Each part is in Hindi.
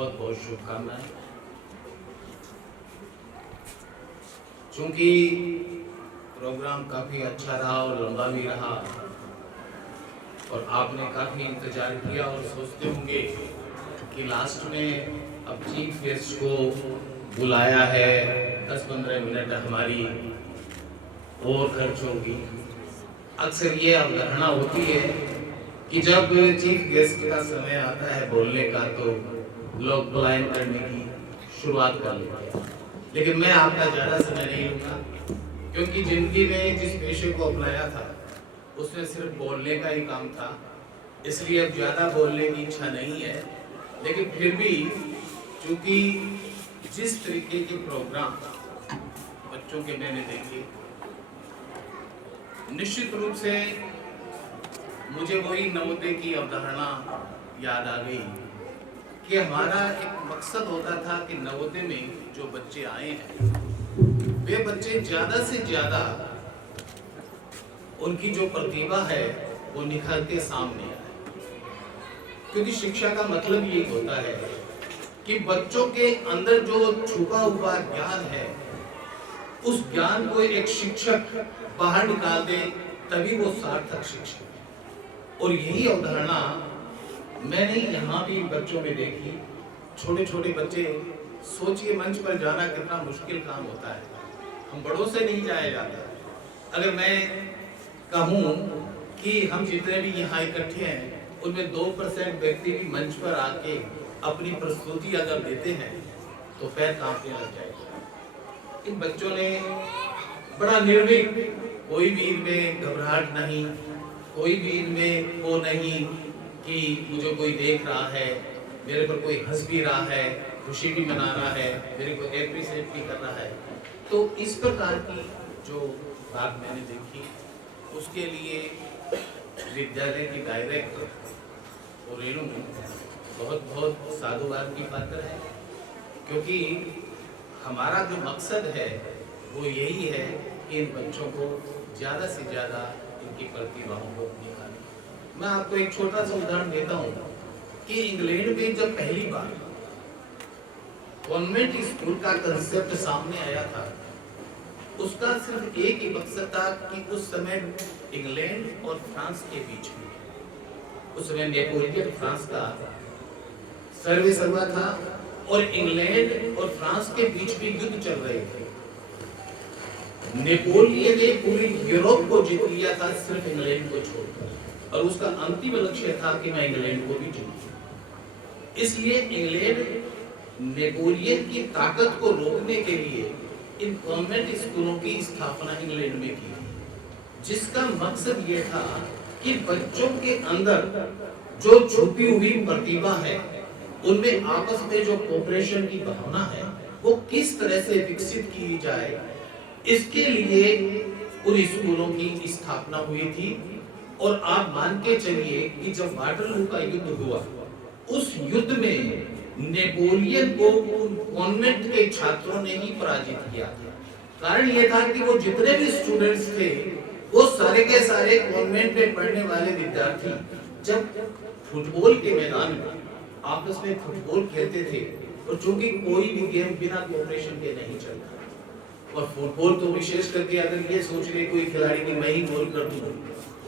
बहुत बहुत शुभकामनाएं। चूंकि प्रोग्राम काफ़ी अच्छा रहा और लंबा भी रहा और आपने काफ़ी इंतज़ार किया और सोचते होंगे कि लास्ट में अब चीफ गेस्ट को बुलाया है, 10-15 मिनट हमारी और खर्च होगी। अक्सर ये अवधारणा होती है कि जब चीफ गेस्ट का समय आता है बोलने का तो लोग पलायन करने की शुरुआत कर लेते हैं। लेकिन मैं आपका ज़्यादा समय नहीं लूँगा, क्योंकि जिंदगी में जिस पेशे को अपनाया था उसमें सिर्फ बोलने का ही काम था, इसलिए अब ज़्यादा बोलने की इच्छा नहीं है। लेकिन फिर भी चूँकि जिस तरीके के प्रोग्राम बच्चों के मैंने देखे, निश्चित रूप से मुझे वही नवोदय की अवधारणा याद आ गई कि हमारा एक मकसद होता था कि नवोदय में जो बच्चे आए हैं वे बच्चे ज़्यादा से ज़्यादा उनकी जो प्रतिभा है वो निखर के सामने आए। क्योंकि शिक्षा का मतलब ये होता है कि बच्चों के अंदर जो छुपा हुआ ज्ञान है उस ज्ञान को एक शिक्षक बाहर निकाल दे, तभी वो सार्थक शिक्षक है। और यही अवधारणा मैंने यहाँ भी बच्चों में देखी। छोटे छोटे बच्चे, सोचिए मंच पर जाना कितना मुश्किल काम होता है, हम बड़ों से नहीं जाया जाता। अगर मैं कहूँ कि हम जितने भी यहाँ इकट्ठे हैं उनमें 2% व्यक्ति भी मंच पर आके अपनी प्रस्तुति अगर देते हैं तो पैर कांपने लग जाएगा। इन बच्चों ने बड़ा निर्भीक, कोई भी इनमें घबराहट नहीं, कोई भी इनमें वो नहीं कि मुझे कोई देख रहा है, मेरे पर कोई हंस भी रहा है, खुशी भी मना रहा है, मेरे को एप्रिशिएट भी कर रहा है। तो इस प्रकार की जो बात मैंने देखी, उसके लिए विद्यालय की डायरेक्टर और रेणु बहुत बहुत साधुवाद की पात्र है, क्योंकि हमारा जो मकसद है वो यही है कि इन बच्चों को ज़्यादा से ज़्यादा इनकी प्रतिभाओं को निखारें। मैं आपको एक छोटा सा उदाहरण देता हूँ कि इंग्लैंड में जब पहली बार कॉन्वेंट स्कूल का कंसेप्ट सामने आया था, उसका सिर्फ एक ही मकसद था कि उस समय इंग्लैंड और फ्रांस के बीच में, उस समय नेपोलियन फ्रांस का सर्वे हुआ था और इंग्लैंड और फ्रांस के बीच भी युद्ध चल रहे थे। नेपोलियन ने पूरी यूरोप को जीत लिया था सिर्फ इंग्लैंड को छोड़कर, और उसका अंतिम लक्ष्य था कि मैं इंग्लैंड को भी जीतूं। इसलिए इंग्लैंड नेपोलियन की ताकत को रोकने के लिए इन कॉन्वेंट स्कूलों की स्थापना इंग्लैंड में की, जिसका मकसद ये था कि बच्चों के अंदर जो छुपी हुई प्रतिभा है उनमें आपस में जो कोऑपरेशन की भावना है वो किस तरह से विकसित की जाए, इसके लिए उन स्कूलों की स्थापना हुई थी। और आप मान के चलिए कि जब वाटरलू का युद्ध हुआ, उस युद्ध में नेपोलियन को उन कॉन्वेंट के छात्रों ने ही पराजित किया था। कारण यह था कि वो जितने भी स्टूडेंट्स थे वो सारे के सारे कॉन्वेंट में पढ़ने वाले विद्यार्थी जब फुटबॉल के मैदान में आपस में फुटबॉल खेलते थे, और चूंकि कोई भी गेम बिना कोऑपरेशन के नहीं चलता, और फुटबॉल तो विशेष करके अगर ये सोच ले कोई खिलाड़ी की मैं ही गोल कर दूं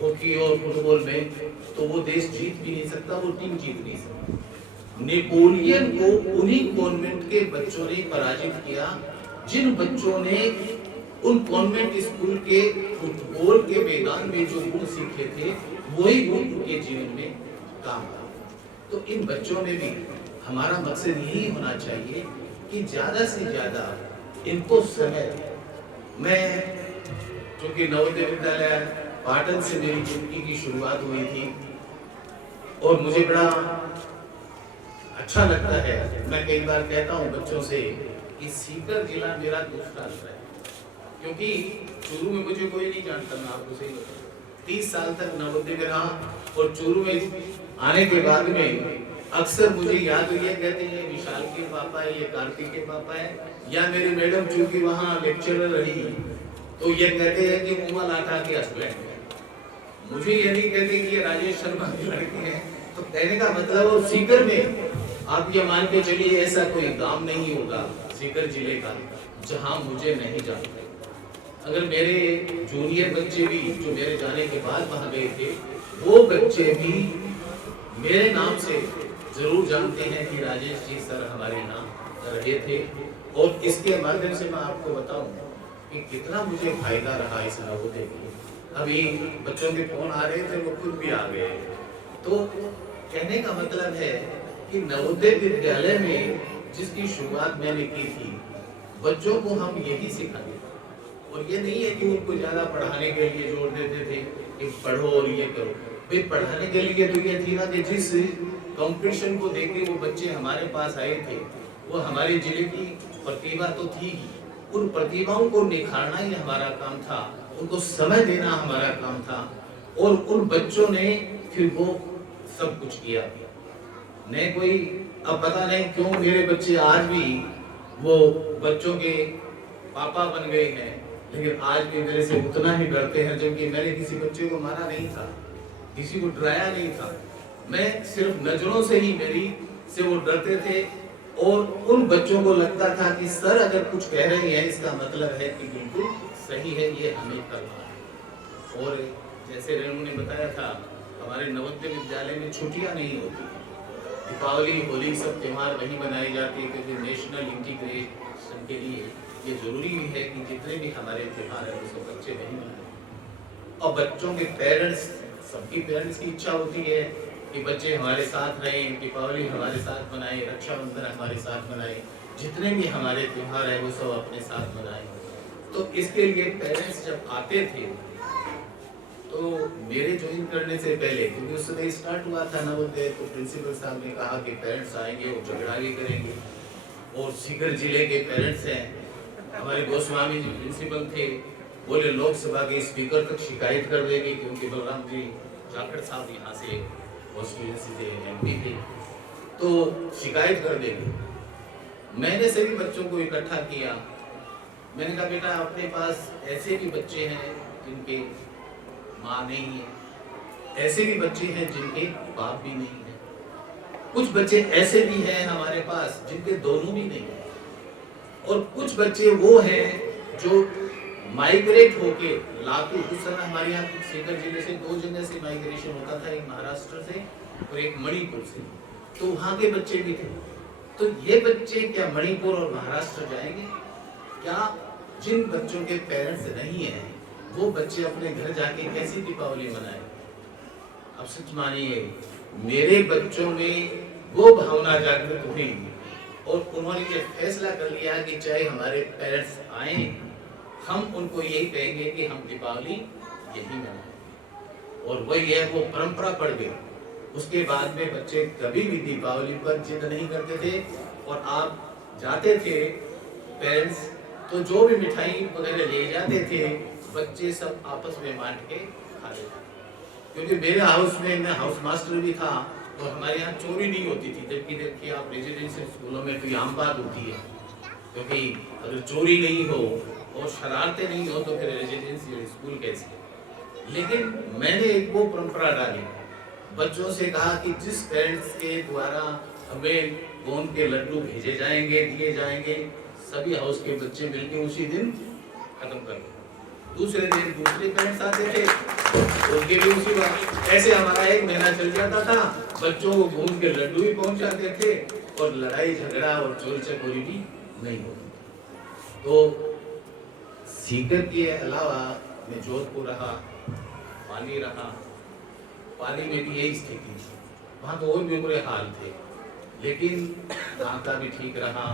हॉकी और फुटबॉल में, तो वो देश जीत भी नहीं सकता, वो टीम जीत नहीं सकती। नेपोलियन को उन्हीं कॉन्वेंट के बच्चों ने पराजित किया, जिन बच्चों ने उन कॉन्वेंट स्कूल के फुटबॉल के मैदान में जो गुण सीखे थे वही गुण उनके जीवन में काम आए। तो इन बच्चों में भी हमारा मकसद यही होना चाहिए कि ज्यादा से ज्यादा इनको समय, मैं चूंकि नवोदय विद्यालय पाटन से मेरी जिंदगी की शुरुआत हुई थी और मुझे बड़ा अच्छा लगता है, मैं कई बार कहता हूँ बच्चों से कि सीकर जिला मेरा दूसरा जिला है, क्योंकि चूरू में मुझे कोई नहीं जानता, मैं आपको सही बताऊं। 30 साल तक नवोदय में रहा और चूरू में आने के बाद में अक्सर मुझे याद हुई है, कहते हैं ये विशाल के पापा है, ये कार्तिक के पापा है, या मेरी मैडम चूंकि वहाँ लेक्चरर रही तो ये कहते हैं कि उमा लाठा के हस्बैंड है। मुझे ये नहीं कहते कि ये राजेश शर्मा की लड़की है। तो कहने का मतलब और सीकर में आप ये मान के चलिए ऐसा कोई गांव नहीं होगा सीकर जिले का जहां मुझे नहीं जानते। अगर मेरे जूनियर बच्चे भी जो मेरे जाने के बाद वहां गए थे, वो बच्चे भी मेरे नाम से जरूर जानते हैं कि राजेश जी सर हमारे यहाँ रहे थे। और इसके माध्यम से मैं आपको बताऊं कि कितना मुझे फायदा रहा इस नवोदय की। अभी बच्चों के फोन आ रहे थे, वो खुद भी आ गए। तो कहने का मतलब है कि नवोदय विद्यालय में जिसकी शुरुआत मैंने की थी, बच्चों को हम यही सिखाते थे। और ये नहीं है कि उनको ज्यादा पढ़ाने के लिए जोर देते थे कि पढ़ो और ये करो। फिर पढ़ाने के लिए तो ये थी ना कि जिस कंपटीशन को देख के वो बच्चे हमारे पास आए थे, वो हमारे जिले की प्रतिभा तो थी ही, उन प्रतिभाओं को निखारना ही हमारा काम था, उनको समय देना हमारा काम था। और उन बच्चों ने फिर वो सब कुछ किया। नहीं कोई, अब पता नहीं क्यों मेरे बच्चे आज भी वो बच्चों के पापा बन गए हैं, लेकिन आज भी मेरे से उतना ही डरते हैं, जबकि मैंने किसी बच्चे को मारा नहीं था, किसी को डराया नहीं था। मैं सिर्फ नजरों से ही मेरी से वो डरते थे। और उन बच्चों को लगता था कि सर अगर कुछ कह रहे हैं इसका मतलब है कि बिल्कुल सही है, ये हमें करना है। और जैसे रेणु ने बताया था, हमारे नवोदय विद्यालय में छुट्टियां नहीं होती। दीपावली, होली, सब त्योहार वहीं मनाए जाते हैं, क्योंकि नेशनल इंटीग्रेशन के लिए ये जरूरी है कि जितने भी हमारे त्योहार है उसको बच्चे नहीं मनाए। और बच्चों के पेरेंट्स, सबकी पेरेंट्स की इच्छा होती है कि बच्चे हमारे साथ रहें, दीपावली हमारे साथ मनाएं, रक्षाबंधन हमारे साथ मनाएं, जितने भी हमारे त्योहार है वो सब अपने साथ मनाएं। तो इसके लिए पेरेंट्स जब आते थे, तो मेरे ज्वाइन करने से पहले, क्योंकि उस समय स्टार्ट हुआ था नवोदय, तो प्रिंसिपल साहब ने कहा कि पेरेंट्स आएंगे और झगड़ा भी करेंगे। और सीकर जिले के पेरेंट्स हैं, हमारे गोस्वामी जी प्रिंसिपल थे, बोले लोकसभा के स्पीकर तक शिकायत कर देंगे, क्योंकि बलराम जी जाखड़ साहब यहाँ से कॉन्स्टिट्यूएंसी से एमपी थे, तो शिकायत कर देंगे। मैंने सभी बच्चों को इकट्ठा किया। मैंने कहा बेटा अपने पास ऐसे भी बच्चे हैं जिनके माँ नहीं है, ऐसे भी बच्चे हैं जिनके बाप भी नहीं है, कुछ बच्चे ऐसे भी हैं हमारे पास जिनके दोनों भी नहीं है, और कुछ बच्चे वो हैं जो माइग्रेट होके लातूर, उस समय हमारे यहाँ सीकर जिले से 2 जगह से माइग्रेशन होता था, एक महाराष्ट्र से और एक मणिपुर से, तो वहाँ के बच्चे भी थे। तो ये बच्चे क्या मणिपुर और महाराष्ट्र जाएंगे? क्या जिन बच्चों के पेरेंट्स नहीं हैं वो बच्चे अपने घर जाके कैसी दीपावली मनाए? अब सच मानिए, मेरे बच्चों में वो भावना जागृत हुई और उन्होंने ये फैसला कर लिया कि चाहे हमारे पेरेंट्स आए, हम उनको यही कहेंगे कि हम दीपावली यही मनाएं। और वही है, वो परंपरा पड़ गई। उसके बाद में बच्चे कभी भी दीपावली पर जिद नहीं करते थे। और आप जाते थे पेरेंट्स, तो जो भी मिठाई वगैरह ले जाते थे, बच्चे सब आपस में बांट के खा लेते थे। क्योंकि मेरे हाउस में, मैं हाउस मास्टर भी था, तो हमारे यहाँ चोरी नहीं होती थी। जबकि देखिए आप रेजिडेंशियल स्कूलों में तो ये आम बात होती है, क्योंकि अगर चोरी नहीं हो और शरारतें नहीं हो तो फिर रेजिडेंशियल स्कूल कैसे? लेकिन मैंने एक वो परंपरा डाली, बच्चों से कहा कि जिस पेरेंट्स के द्वारा हमें गोंद के लड्डू भेजे जाएंगे, दिए जाएंगे, सभी हाउस के बच्चे मिलके उसी दिन खत्म कर दो। दूसरे दिन दूसरे पेरेंट्स आते थे, उनके भी उसी बात। ऐसे हमारा 1 महीना चल जाता था, बच्चों को गोंद के लड्डू भी पहुंचाते थे और लड़ाई झगड़ा और चोरी चकोरी भी नहीं होती। तो सीकर के अलावा मैं जोधपुर रहा, पाली रहा। पाली में भी यही स्थिति थी, वहाँ तो और भी बुरे हाल थे, लेकिन वहाँ का भी ठीक रहा।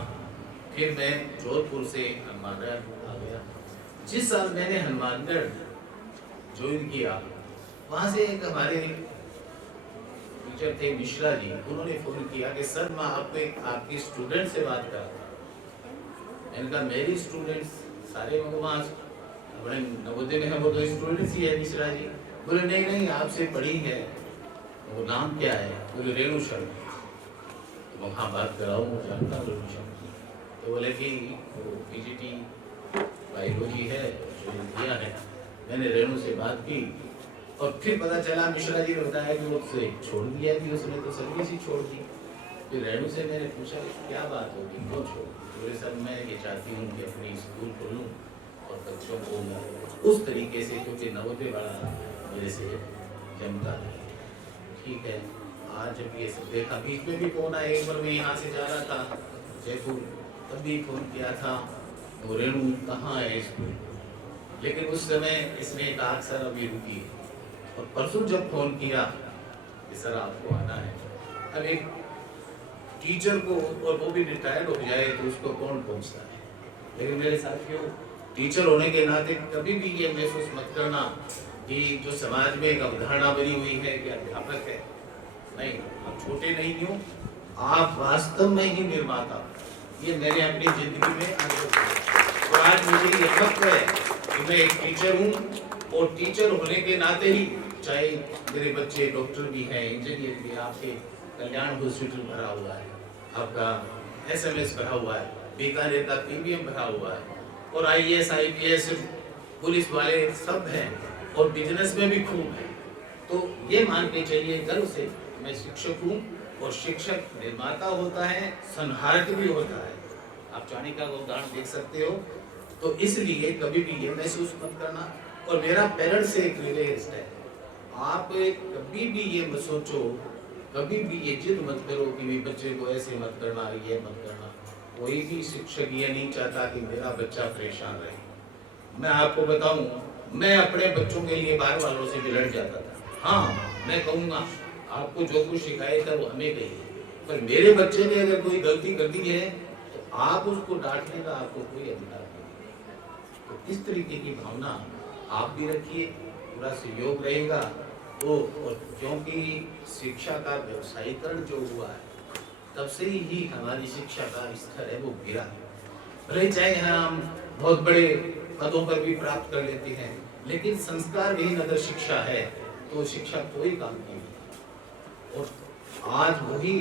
फिर मैं जोधपुर से हनुमानगढ़ आ गया। जिस साल मैंने हनुमानगढ़ ज्वाइन किया, वहाँ से एक हमारे टीचर थे मिश्रा जी, उन्होंने फोन किया कि सर मैं आपके स्टूडेंट से बात कर रहा था। मैंने कहा मेरी स्टूडेंट्स सारे वहाँ बड़े नवोदय में है, वो तो स्टूडेंट्स ही है मिश्रा जी। बोले नहीं नहीं आपसे पढ़ी है, वो नाम क्या है? बोले रेणु शर्मा। तो वहाँ बात कराऊँ, जानता हूँ रेणु शर्मा। तो बोले कि वो पीजीटी बायोलॉजी है जो किया है। मैंने रेणु से बात की और फिर पता चला मिश्रा जी ने बताया कि उससे छोड़ दिया कि उसने तो सर्विस ही छोड़ दी। फिर रेणु से मैंने पूछा कि क्या बात होगी, क्यों छोड़? बोले सर मैं ये चाहती हूँ कि अपनी स्कूल खोलूँ और बच्चों को उस तरीके से, क्योंकि नवोदय बड़ा मेरे से जमता है। ठीक है, आज जब ये सब देखा, बीच में भी फोन आया, एक बार मैं यहाँ से जा रहा था जयपुर, तब भी फोन किया था, वो रेणु कहाँ है स्कूल, लेकिन उस समय इसने कहा सर अभी रुकी, और परसों जब फोन किया कि सर आपको आना है। अब एक टीचर को, और वो भी रिटायर्ड हो जाए तो उसको कौन पहुंचता है, लेकिन मेरे साथियों टीचर होने के नाते कभी भी ये महसूस मत करना कि जो समाज में एक अवधारणा बनी हुई है कि अध्यापक है, नहीं, आप छोटे नहीं हो, आप वास्तव में ही निर्माता। ये मैंने अपनी जिंदगी में तो आज मुझे ये फख्र है कि मैं एक टीचर हूँ, और टीचर होने के नाते ही, चाहे मेरे बच्चे डॉक्टर भी हैं, इंजीनियर भी, आपके कल्याण हॉस्पिटल भरा हुआ है, आपका SMS भरा हुआ है, बीकानेर का PBM भरा हुआ है, और IAS IPS पुलिस वाले सब हैं, और बिजनेस में भी खूब है। तो ये मान के चलिए गर्व से मैं शिक्षक हूँ, और शिक्षक निर्माता होता है, संहारक भी होता है। आप चाणक्य का उदाहरण देख सकते हो। तो इसलिए कभी भी ये महसूस मत करना, और मेरा पेरेंट से एक रिक्वेस्ट है, आप कभी भी ये मत सोचो, कभी भी ये जिद मत करो कि बच्चे को ऐसे मत करना, ये मत करना। कोई भी शिक्षक ये नहीं चाहता कि मेरा बच्चा परेशान रहे। मैं आपको बताऊं, मैं अपने बच्चों के लिए बाहर वालों से भी लड़ जाता था। हाँ, मैं कहूँगा आपको जो कुछ शिकायत है वो हमें कहिए, पर मेरे बच्चे ने अगर कोई गलती कर दी है तो आप उसको डांटने का आपको कोई अधिकार नहीं। तो इस तरीके की भावना आप भी रखिए, पूरा सहयोग रहेगा। तो और क्योंकि शिक्षा का व्यवसायीकरण जो हुआ है, तब से ही हमारी शिक्षा का स्तर है वो गिरा है। भले चाहे हम बहुत बड़े पदों पर भी प्राप्त कर लेते हैं, लेकिन संस्कार विहीन अगर शिक्षा है तो शिक्षा कोई काम नहीं। और आज वही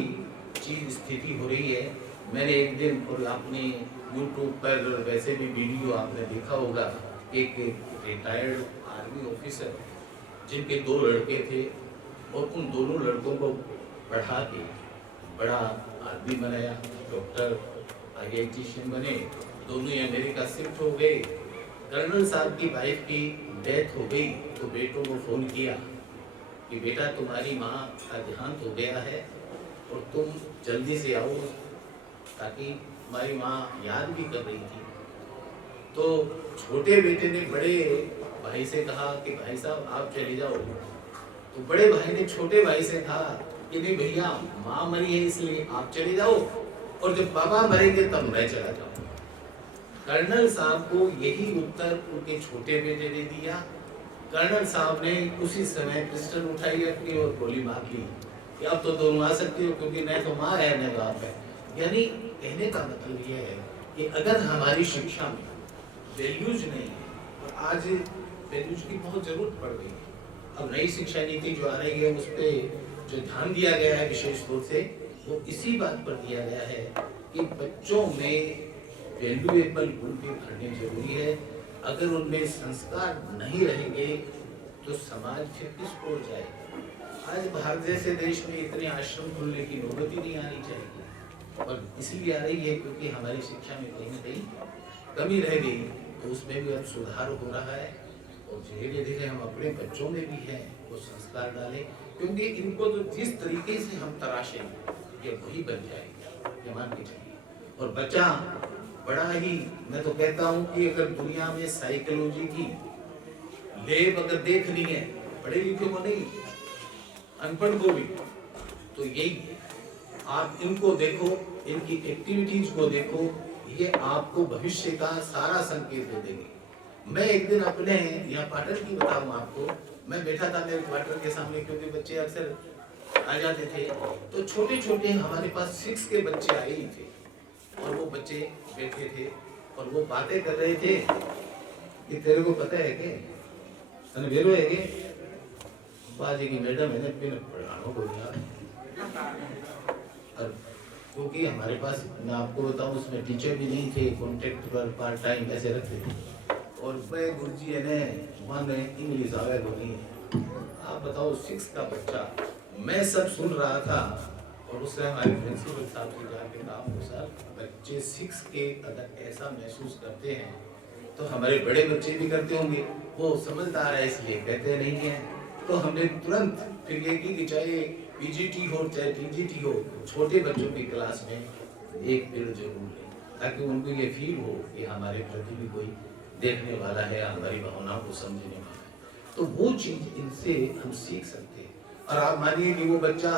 चीज स्थिति हो रही है। मैंने एक दिन, और आपने YouTube पर वैसे भी वीडियो आपने देखा होगा, एक रिटायर्ड आर्मी ऑफिसर जिनके 2 लड़के थे, और उन दोनों लड़कों को पढ़ा के बड़ा आदमी बनाया, डॉक्टर IITian बने, दोनों ही अमेरिका शिफ्ट हो गए। कर्नल साहब की वाइफ की डेथ हो गई, तो बेटों को फोन किया कि बेटा तुम्हारी माँ का देहांत हो गया है और तुम जल्दी से आओ, ताकि हमारी माँ याद भी कर रही थी। तो छोटे बेटे ने बड़े भाई से कहा कि भाई साहब आप चले जाओ। तो बड़े भाई ने छोटे भाई से कहा कि नहीं भैया, माँ मरी है इसलिए आप चले जाओ, और जब बाबा मरेंगे तब मैं चला जाऊँ। कर्नल साहब को यही उत्तर उनके छोटे बेटे ने दिया। कर्नल साहब ने उसी समय पिस्टल उठाई अपनी और गोली मार ली कि अब तो दोनों आ सकते हो, क्योंकि न तो माँ है न बाप है। यानी कहने का मतलब यह है कि अगर हमारी शिक्षा में वैल्यूज नहीं है, और आज वैल्यूज की बहुत जरूरत पड़ गई है। अब नई शिक्षा नीति जो आ रही है, उस पर जो ध्यान दिया गया है विशेष रूप से, वो इसी बात पर दिया गया है कि बच्चों में वैल्यूएबल गुण भी भरने जरूरी है। अगर उनमें संस्कार नहीं रहेंगे तो समाज फिर किस ओर जाएगा। आज भारत जैसे देश में इतने आश्रम खुलने की नौबत ही नहीं आनी चाहिए, और इसलिए आ रही है क्योंकि हमारी शिक्षा में कहीं न कहीं कमी रह गई। तो उसमें भी अब सुधार हो रहा है, और धीरे धीरे हम अपने बच्चों में भी हैं वो संस्कार डालें, क्योंकि इनको तो जिस तरीके से हम तराशेंगे ये वही बन जाएगा, ये मान के चलिए। और बच्चा बड़ा ही, मैं तो कहता हूँ कि अगर दुनिया में साइकोलॉजी की लैब अगर देखनी है, पढ़े लिखे को नहीं, अनपढ़ को भी, तो यही आप इनको देखो, इनकी एक्टिविटीज को देखो, ये आपको भविष्य का सारा संकेत दे देंगे। मैं एक दिन अपने यहाँ पार्टनर की बताऊँ आपको, मैं बैठा था मेरे क्वार्टर के सामने, क्योंकि बच्चे अक्सर आ जाते थे, तो छोटे छोटे हमारे पास 6 के बच्चे आए ही थे, और वो बच्चे बैठे थे और वो बातें कर रहे थे कि तेरे को पता है कि तने वेलो है कि बाजी की मैडम है ना, पढ़ानो को और क्योंकि हमारे पास, मैं आपको बताऊं, उसमें टीचर भी नहीं थे, कॉन्ट्रैक्ट पर पार्ट टाइम ऐसे रखते थे, और मैं गुरुजी है ने मन इंग्लिश आवे को नहीं। आप बताओ 6 का बच्चा, मैं सब सुन रहा था, और उससे हमारे प्रिंसिपल साहब से जाके कहा सर बच्चे 6 के अगर ऐसा महसूस करते हैं तो हमारे बड़े बच्चे भी करते होंगे, वो समझदार है इसलिए कहते नहीं है। तो हमने तुरंत फिर ये कि चाहे पीजीटी हो चाहे टीजीटी हो, छोटे बच्चों की क्लास में एक पीरियड जरूर लें, ताकि उनको ये फील हो कि हमारे प्रति भी कोई देखने वाला है, हमारी भावनाओं को समझने वाला है। तो वो चीज इनसे हम सीख सकते हैं। और आप मानिए कि वो बच्चा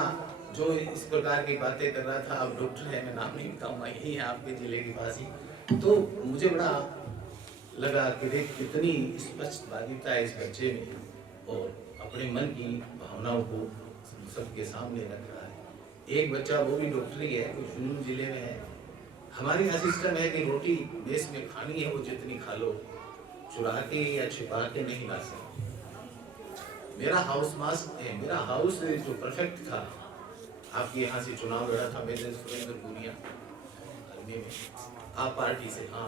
जो इस प्रकार की बातें कर रहा था, अब डॉक्टर है, मैं नाम नहीं बताऊंगा, यही है आपके जिले के पास ही, तो मुझे बड़ा लगा कि देख कितनी स्पष्टवादिता है इस बच्चे में और अपने मन की भावनाओं को सबके सामने रख रहा है। एक बच्चा वो भी डॉक्टरी है, कुछ जुनून जिले में है। हमारे यहाँ सिस्टम है कि रोटी देश में खानी है वो जितनी खा लो, चुरा के या छिपा के नहीं ला सकते। मेरा हाउस जो परफेक्ट था, आपके यहाँ से चुनाव लड़ा था मेजर सुरेंद्र गुनिया में, आप पार्टी से, हाँ,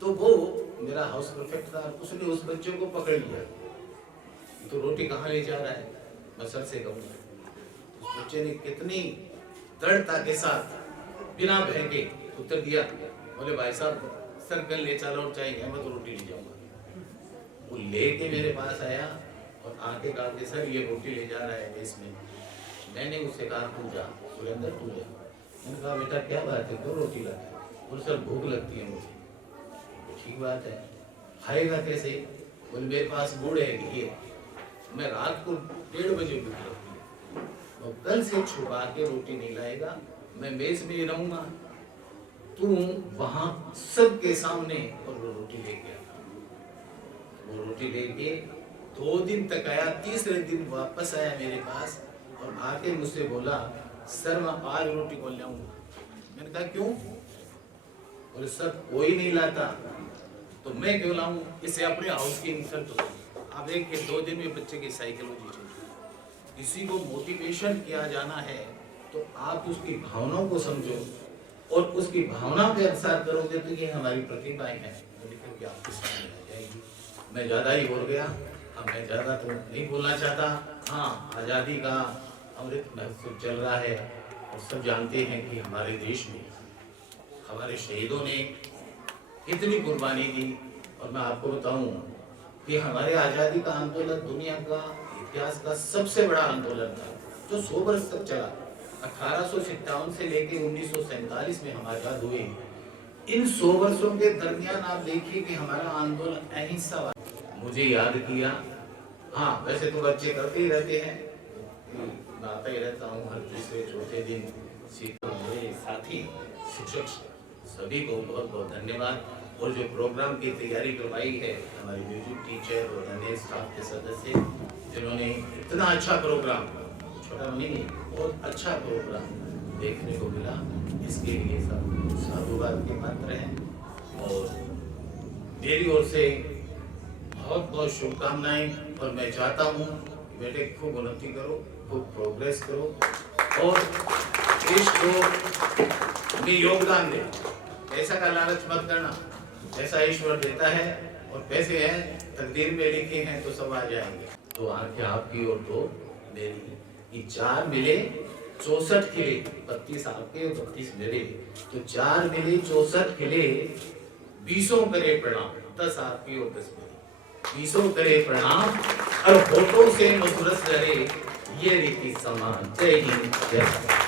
तो वो मेरा हाउस परफेक्ट था। उसने उस बच्चे को पकड़ लिया, तो रोटी कहाँ ले जा रहा है, मैं सर से कहूँगा। उस बच्चे ने कितनी दृढ़ता के साथ बिना बहके उत्तर दिया, बोले भाई साहब सर कल ले चलो और चाहिए, मैं तो रोटी ले जाऊंगा। वो लेके मेरे पास आया और आके कहा कि सर ये रोटी ले जा रहा है इसमें। मैंने उससे कहा तू जा सुरेंद्र, तू जा। मैंने कहा बेटा क्या बात है, क्यों रोटी लाता है? बोले सर भूख लगती है मुझे। ठीक बात है, खाएगा कैसे? बोले मेरे पास गुड़ है, घी है, मैं रात को 1:30 बजे भूख लगती है, और कल से छुपा के रोटी नहीं लाएगा, मैं मेज में ही रहूंगा, तू वहां सबके सामने और वो रोटी लेके आया। वो रोटी लेके 2 दिन तक आया, तीसरे दिन वापस आया मेरे पास और आके मुझसे बोला सर मैं आज रोटी कौन लाऊंगा? मैंने कहा क्यों? बोले सर कोई नहीं लाता तो मैं क्यों लाऊं? इससे अपने हाउस की इंसल्ट हो। अब एक 2 दिन में बच्चे की साइकोलॉजी चेंज। किसी को मोटिवेशन किया जाना है तो आप उसकी भावनाओं को समझो और उसकी भावना के अनुसार करोगे तो ये हमारी प्रतिभाएं हैं, लेकिन क्या आपके सामने आ जाएगी। मैं ज़्यादा ही बोल गया, अब मैं ज़्यादा तो नहीं बोलना चाहता। हाँ, आज़ादी का अमृत महोत्सव चल रहा है और सब जानते हैं कि हमारे देश में हमारे शहीदों ने कितनी कुर्बानी दी। और मैं आपको बताऊं कि हमारे आज़ादी का आंदोलन दुनिया का इतिहास का सबसे बड़ा आंदोलन था जो 100 वर्ष तक चला। 1857 से लेकर 1947 में हम आजाद हुए। इन 100 वर्षों के दरमियान आप देखिए कि हमारा आंदोलन अहिंसा वाला। मुझे याद किया, हाँ वैसे तो बच्चे करते ही रहते हैं, मैं आता ही रहता हूँ हर दूसरे चौथे दिन। मेरे साथी शिक्षक सभी को बहुत बहुत धन्यवाद। और जो प्रोग्राम की तैयारी करवाई है हमारी म्यूजिक टीचर और अन्य स्टाफ के सदस्य, जिन्होंने इतना अच्छा प्रोग्राम, छोटा नहीं बहुत अच्छा प्रोग्राम देखने को मिला, इसके लिए सब साधुवाद के पात्र हैं। और मेरी ओर से बहुत बहुत शुभकामनाएं। और मैं चाहता हूँ बेटे खूब उन्नति करो, खूब प्रोग्रेस करो और देश को भी योगदान दे। पैसा का लालच मत करना, पैसा ईश्वर देता है और पैसे हैं तकदीर में लिखे हैं तो सब आ जाएंगे। तो आंखें आपकी और तो मेरी, कि 4 मिले 64 खिले, 32 आपके और 32 मेरे, तो 4 मिले 64 खिले, 20 करे प्रणाम, 10 आपकी और 10 मेरी, 20 करे प्रणाम और होठों से मुस्कुराते रहे ये रीति समान। जय हिंद, जय भारत।